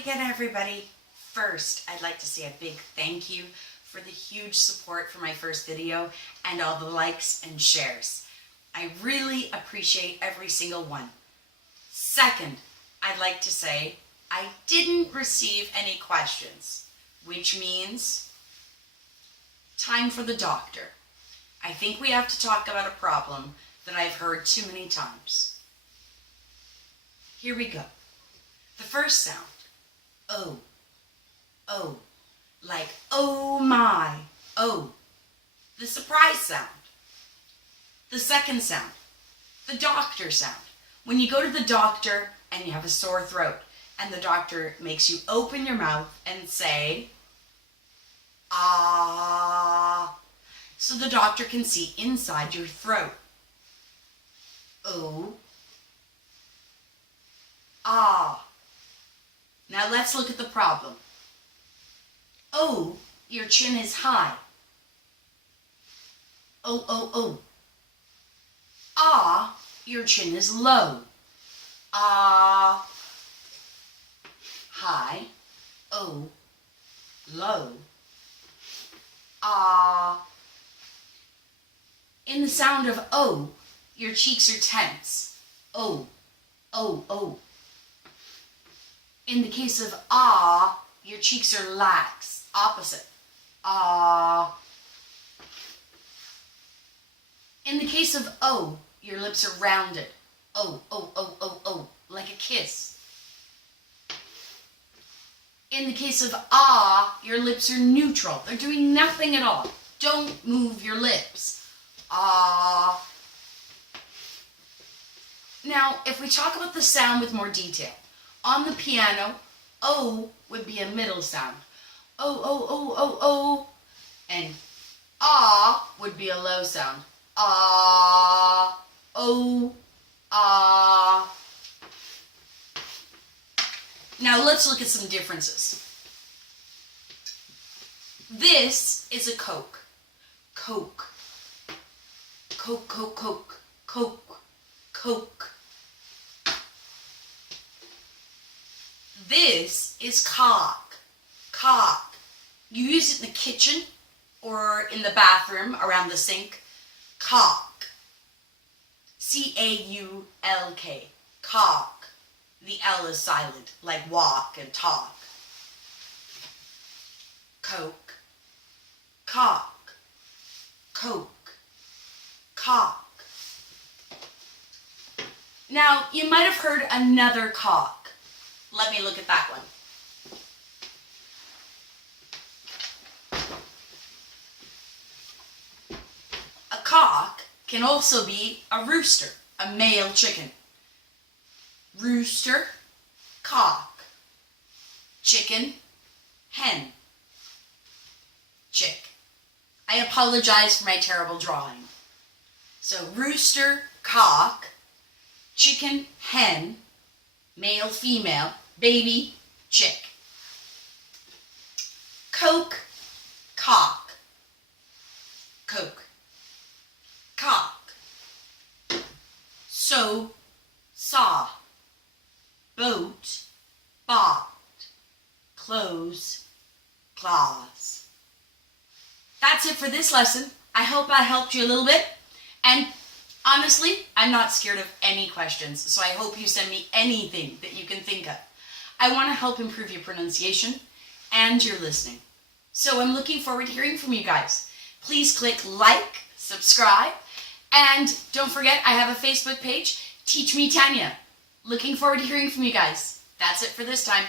again, everybody. First, I'd like to say a big thank you for the huge support for my first video and all the likes and shares. I really appreciate every single one. Second, I'd like to say I didn't receive any questions, which means time for the doctor. I think we have to talk about a problem that I've heard too many times. Here we go. The first sound, oh, oh, like oh my, oh. The surprise sound. The second sound, the doctor sound. When you go to the doctor and you have a sore throat and the doctor makes you open your mouth and say, ah, so the doctor can see inside your throat. Oh, ah. Now let's look at the problem. Oh, your chin is high. Oh, oh, oh. Ah, your chin is low. Ah, high. Oh, low. Ah. In the sound of oh, your cheeks are tense. Oh, oh, oh. In the case of ah, your cheeks are lax, opposite. Ah. In the case of oh, your lips are rounded. Oh, oh, oh, oh, oh, like a kiss. In the case of ah, your lips are neutral. They're doing nothing at all. Don't move your lips. Ah. Now, if we talk about the sound with more detail, on the piano, O would be a middle sound. Oh, oh, oh, oh, oh. And ah would be a low sound. Ah, oh, ah. Now let's look at some differences. This is a Coke. Coke. Coke, Coke, Coke, Coke, Coke. This is cock. Cock. You use it in the kitchen or in the bathroom around the sink. Cock. C-A-U-L-K. Cock. The L is silent, like walk and talk. Coke. Cock. Coke. Cock. Now, you might have heard another cock. Let me look at that one. A cock can also be a rooster, a male chicken. Rooster, cock. Chicken, hen. Chick. I apologize for my terrible drawing. So rooster, cock, chicken, hen, male, female, baby, chick. Coke, cock. Coke. Cock. So, saw. Boat, bought. Clothes, claws. That's it for this lesson. I hope I helped you a little bit. And honestly, I'm not scared of any questions, so I hope you send me anything that you can think of. I want to help improve your pronunciation and your listening. So I'm looking forward to hearing from you guys. Please click like, subscribe, and don't forget I have a Facebook page, Teach Me Tanya. Looking forward to hearing from you guys. That's it for this time.